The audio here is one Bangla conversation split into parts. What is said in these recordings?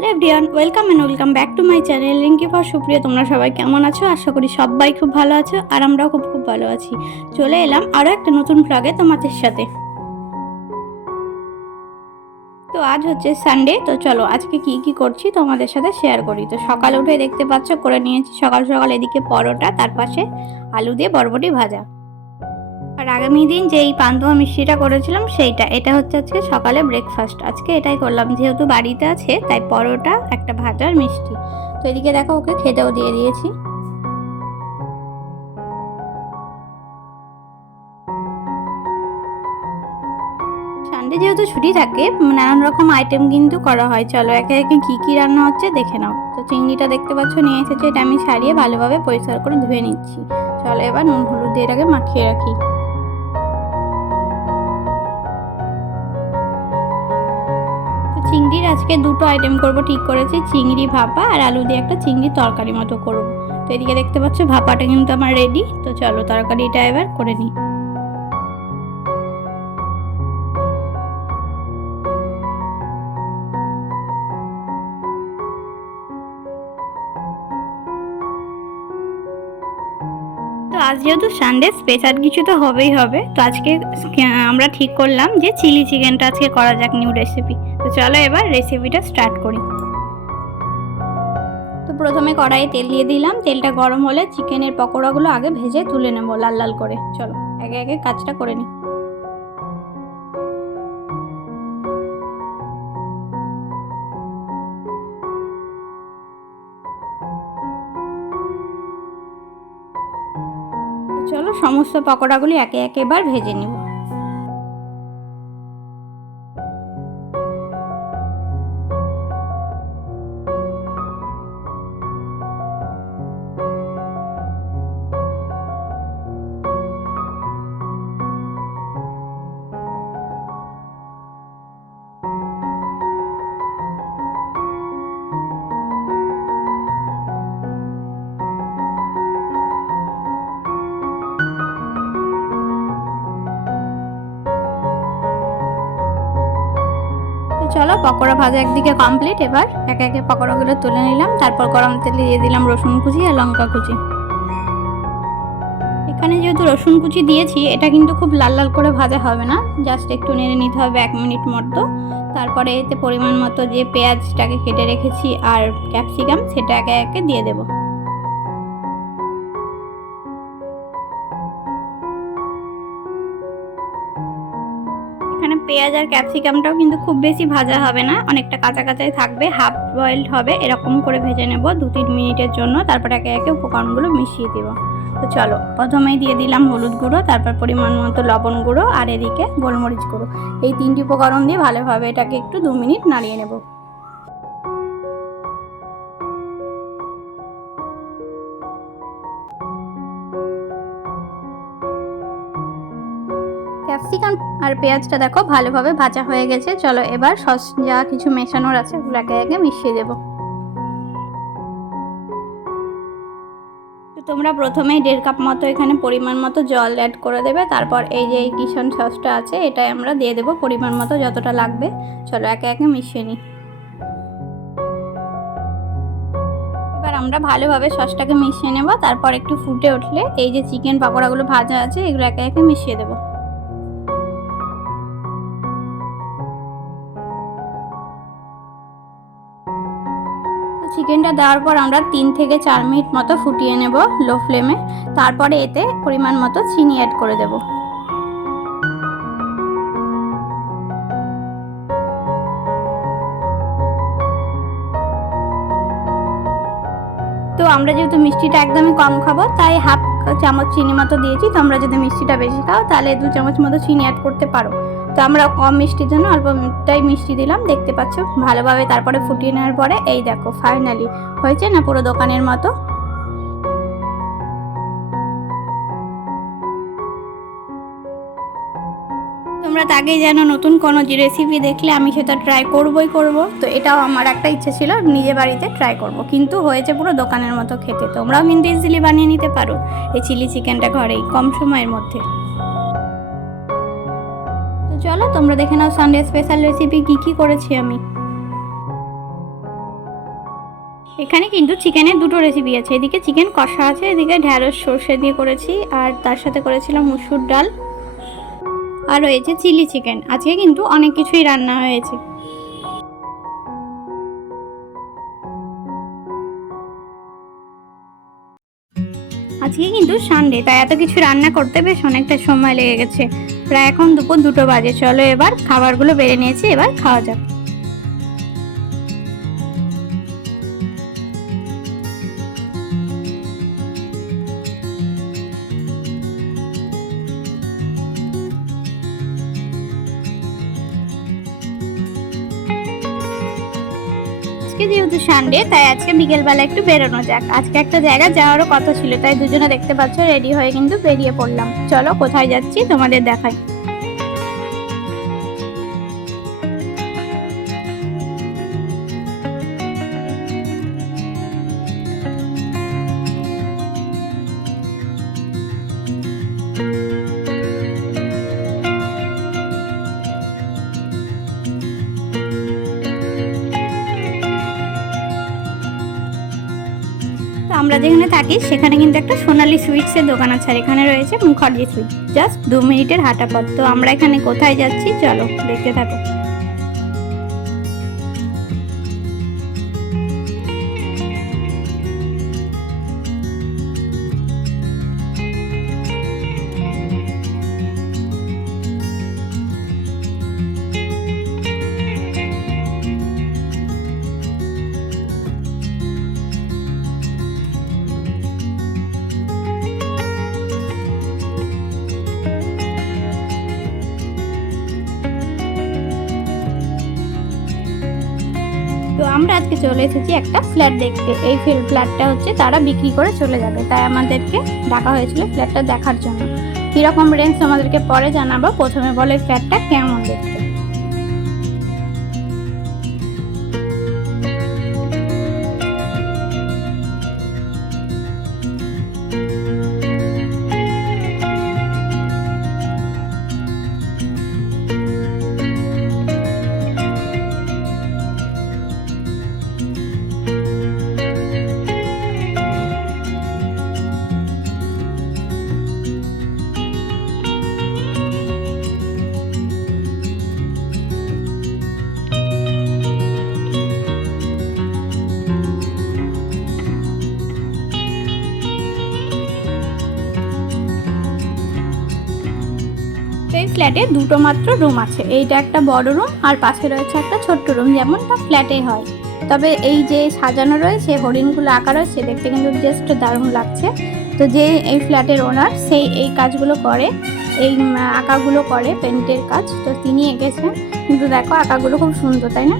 Hello everyone welcome and welcome back to my channel linky for সুপ্রিয় তোমরা সবাই কেমন আছো? আশা করি সবাই খুব ভালো আছো আর আমরাও খুব খুব ভালো আছি। চলে এলাম আরও একটা নতুন ব্লগে তোমাদের সাথে। তো আজ হচ্ছে সানডে তো চলো আজকে কি কি করছি তোমাদের সাথে শেয়ার করি। তো সকালে উঠে দেখতে পাচ্ছ, করে নিয়েছি সকাল সকাল এদিকে পরোটা, তার পাশে আলু দিয়ে বরবটি ভাজা। আর আগামী দিন যে এই পান্তুয়া মিষ্টিটা করেছিলাম সেইটা। এটা হচ্ছে আজকে সকালে ব্রেকফাস্ট আজকে এটাই করলাম, যেহেতু বাড়িতে আছে, তাই পরোটা, একটা ভাজার মিষ্টি। তো এদিকে দেখো, ওকে খেতেও দিয়ে দিয়েছি। সানডে যেহেতু ছুটি থাকে, নানান রকম আইটেম কিন্তু করা হয়। চলো, একে একে কী কী রান্না হচ্ছে দেখে নাও। তো চিংড়িটা দেখতে পাচ্ছ, নিয়ে এসেছে। এটা আমি সারিয়ে ভালোভাবে পরিষ্কার করে ধুয়ে নিচ্ছি। চলো, এবার নুন, হলুদ দিয়ে এটাকে মাখিয়ে রাখি। আজকে দুটো আইটেম করব, ঠিক করেছি, চিংড়ি ভাপা আর আলু দিয়ে একটা চিংড়ি তরকারি মতো করব। তো এদিকে দেখতে পাচ্ছ, ভাপাটা কিন্তু আমার রেডি তো চলো তরকারিটা এবার করে নিই। আজ যেহেতু সানডে স্পেশাল কিছু তো হবেই হবে, তো আজকে আমরা ঠিক করলাম যে চিলি চিকেনটা আজকে করা যাক নিউ রেসিপি তো চলো এবার রেসিপিটা স্টার্ট করি। তো প্রথমে কড়াইয়ে তেল দিয়ে দিলাম, তেলটা গরম হলে চিকেনের পকোড়াগুলো আগে ভেজে তুলে নেব লাল লাল করে। চলো, একে একে কাজটা করে নিই সমস্ত পকোড়াগুলি একে একেবার ভেজে নিব। চলো, পকোড়া ভাজা একদিকে কমপ্লিট এবার একে একে পকোড়াগুলো তুলে নিলাম। তারপর গরম তেলে দিয়ে দিলাম রসুন কুচি আর লঙ্কা কুচি। এখানে যেহেতু রসুন কুচি দিয়েছি, এটা কিন্তু খুব লাল লাল করে ভাজা হবে না। জাস্ট একটু নেড়ে নিতে হবে এক মিনিট মতো। তারপরে এতে পরিমাণ মতো যে পেঁয়াজটাকে কেটে রেখেছি আর ক্যাপসিকাম, সেটা একে একে দিয়ে দেবো। পেঁয়াজ আর ক্যাপসিকামটাও কিন্তু খুব বেশি ভাজা হবে না, অনেকটা কাঁচা কাঁচাই থাকবে, হাফ বয়েলড হবে, এরকম করে ভেজে নেব দু তিন মিনিটের জন্য, তারপর একে একে উপকরণগুলো মিশিয়ে দেব। তো চলো, প্রথমেই দিয়ে দিলাম হলুদ গুঁড়ো, তারপর পরিমাণ মতো লবণ গুঁড়ো আর এদিকে গোলমরিচ গুঁড়ো। এই তিনটি উপকরণ দিয়ে ভালোভাবে এটাকে একটু দু মিনিট নাড়িয়ে নেব। ক্যাপসিকাম আর পেঁয়াজটা দেখো ভালোভাবে ভাজা হয়ে গেছে। চলো এবার সস যা কিছু মেশানোর আছে ওগুলো একে একে মিশিয়ে দেবো। তো তোমরা প্রথমেই দেড় কাপ মতো এখানে পরিমাণ মতো জল অ্যাড করে দেবে। তারপর এই যে এই কিষান সসটা আছে, এটাই আমরা দিয়ে দেবো পরিমাণ মতো যতটা লাগবে। চলো একে একে মিশিয়ে নিই। এবার আমরা ভালোভাবে সসটাকে মিশিয়ে নেব। তারপর একটু ফুটে উঠলে এই যে চিকেন পাকোড়াগুলো ভাজা আছে, এগুলো একে একে মিশিয়ে দেবো। চিকেনটা দেওয়ার পর আমরা তিন থেকে চার মিনিট মতো ফুটিয়ে নেব লো ফ্লেমে তারপরে এতে পরিমাণ মতো চিনি অ্যাড করে দেব। তো আমরা যেহেতু মিষ্টিটা একদমই কম খাব, তাই হাফ চামচ চিনি মতো দিয়েছি। তোমরা যদি মিষ্টিটা বেশি খাও, তাহলে দু চামচ মতো চিনি অ্যাড করতে পারো। তো আমরা কম মিষ্টির জন্য অল্পটাই মিষ্টি দিলাম, দেখতে পাচ্ছ? ভালোভাবে তারপরে ফুটিয়ে নেওয়ার পরে, এই দেখো ফাইনালি হয়েছে না পুরো দোকানের মতো? তোমরা আগেই জানো, নতুন কোনো রেসিপি দেখলে আমি সেটা ট্রাই করবই করব। তো এটাও আমার একটা ইচ্ছে ছিল, নিজে বাড়িতে ট্রাই করব। কিন্তু হয়েছে পুরো দোকানের মতো খেতে। তোমরাও কিন্তু ইজিলি বানিয়ে নিতে পারো, এই চিলি চিকেনটা ঘরেই, কম সময়ের মধ্যে। চলো, তোমরা দেখে নাও সানডে স্পেশাল রেসিপি কী কী করেছি আমি। এখানে কিন্তু চিকেনের দুটো রেসিপি আছে। এদিকে চিকেন কষা আছে, এদিকে ঢ্যাঁড়স সর্ষে দিয়ে করেছি, আর তার সাথে করেছিলাম মুসুর ডাল। আর রয়েছে চিলি চিকেন। আজকে কিন্তু অনেক কিছুই রান্না হয়েছে। আজকে কিন্তু সানডে তাই এত কিছু রান্না করতে বেশ অনেকটা সময় লেগে গেছে। প্রায় এখন দুপুর দুটো বাজে। চলো এবার খাবারগুলো বেড়ে নিয়েছি এবার খাওয়া যাক। যেহেতু সানডে তাই আজকে বিকেলবেলা একটু বেরোনো যাক। আজকে একটা জায়গা, যাওয়ারও কথা ছিল, তাই দুজনে দেখতে পাচ্ছ রেডি হয়ে কিন্তু বেরিয়ে পড়লাম। চলো, কোথায় যাচ্ছি তোমাদের দেখাই। আমরা যেখানে থাকি, সেখানে কিন্তু একটা সোনালি সুইটসের দোকান আছে, আর এখানে রয়েছে মুখার্জি সুইট জাস্ট দু মিনিটের হাঁটা পথ তো আমরা এখানে কোথায় যাচ্ছি? চলো, দেখতে থাকো। আমরা আজকে চলে এসেছি একটা ফ্ল্যাট দেখতে। এই ফ্ল্যাটটা হচ্ছে তারা বিক্রি করে চলে যাবে। তাই আমাদেরকে ডাকা হয়েছিল ফ্ল্যাটটা দেখার জন্য। কীরকম রেঞ্জ আমাদেরকে পরে জানাব? প্রথমে বলে ফ্ল্যাটটা কেমন দেখতে? ফ্ল্যাটে দুটো মাত্র রুম আছে। এইটা একটা বড় রুম আর পাশে রয়েছে একটা ছোট্ট রুম। যেমনটা ফ্ল্যাটে হয়। তবে এই যে সাজানো রয়েছে, হরিণগুলো আঁকা রয়েছে, দেখতে কিন্তু জাস্ট দারুণ লাগছে। তো যে এই ফ্ল্যাটের ওনার, সেই এই কাজগুলো করে, এই আঁকাগুলো করে পেন্টের কাজ। তো তিনি এঁকেছেন। কিন্তু দেখো, আঁকাগুলো খুব সুন্দর, তাই না?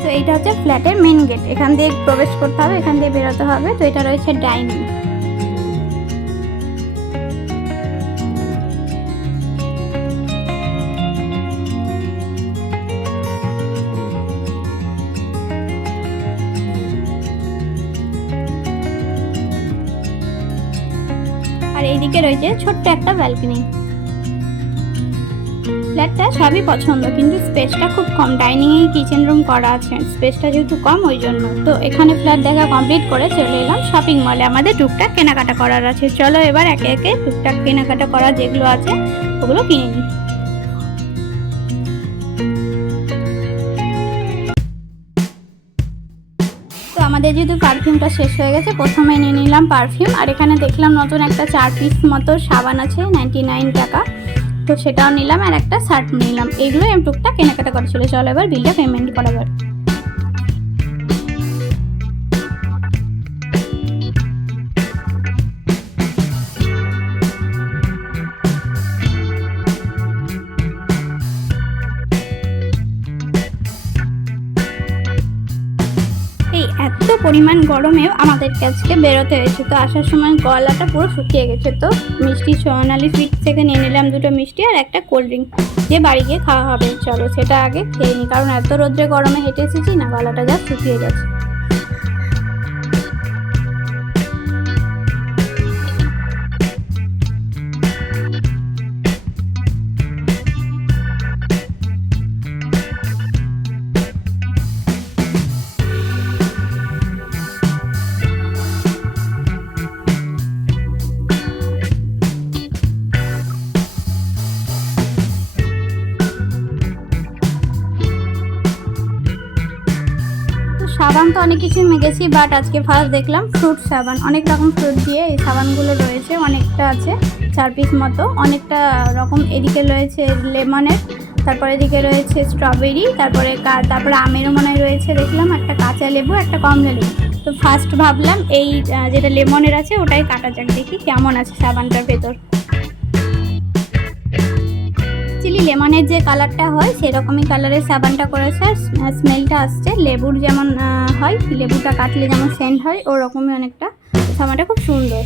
তো এইটা হচ্ছে ফ্ল্যাটের মেন গেট এখান দিয়ে প্রবেশ করতে হবে, এখান দিয়ে বেরোতে হবে। তো এটা রয়েছে ডাইনিং আর এইদিকে রয়েছে ছোট্ট একটা ব্যালকনি ফ্ল্যাটটা সবই পছন্দ, কিন্তু স্পেসটা খুব কম। ডাইনিং এ কিচেন রুম করা আছে। স্পেসটা যেহেতু কম, ওই জন্য। তো এখানে ফ্ল্যাট দেখা কমপ্লিট করে চলে এলাম শপিং মলে আমাদের টুকটাক কেনাকাটা করার আছে। চলো এবার একে একে টুকটাক কেনাকাটা করা যেগুলো আছে, ওগুলো কিনে নিই। আমাদের যেহেতু পারফিউমটা শেষ হয়ে গেছে, প্রথমে নিয়ে নিলাম পারফিউম আর এখানে দেখলাম নতুন একটা চার পিস মতো সাবান আছে নাইনটি নাইন টাকা। তো সেটাও নিলাম, আর একটা শার্ট নিলাম। এইগুলো এম টুকটা কেনাকাটা করেছিল চলো এবার বিলটা পেমেন্ট করা যাক গরমেও আমাদের আজকে বেরোতে হয়েছে। তো আসার সময় গলাটা পুরো শুকিয়ে গেছে তো। মিষ্টি সোনালি সুইট থেকে নিয়ে নিলাম দুটো মিষ্টি আর একটা কোল্ড ড্রিঙ্ক যে বাড়ি গিয়ে খাওয়া হবে। চলো সেটা আগে খেয়ে নিই কারণ এত রোদ্রে গরমে হেঁটে এসেছি না, গলাটা যা শুকিয়ে গেছে। অনেক কিছুই মেখেছি বাট আজকে ফার্স্ট দেখলাম ফ্রুট সাবান। অনেক রকম ফ্রুট দিয়ে এই সাবানগুলো রয়েছে, অনেকটা আছে চার পিস মতো। অনেকটা রকম এদিকে রয়েছে লেমনের, তারপরে এদিকে রয়েছে স্ট্রবেরি তারপরে তারপরে আমেরও মনে রয়েছে, দেখলাম একটা কাঁচা লেবু, একটা কমলা লেবু। তো ফার্স্ট ভাবলাম এই যেটা লেমনের আছে, ওটাই কাটা যাক, দেখি কেমন আছে সাবানটার ভেতর। চিলি লেমনের যে কালারটা হয়, সেরকমই কালারের সাবানটা করেছে আর স্মেলটা আসছে। লেবুর যেমন হয়, লেবুটা কাটলে যেমন সেন্ট হয়, ওরকমই অনেকটা। সাবানটা খুব সুন্দর।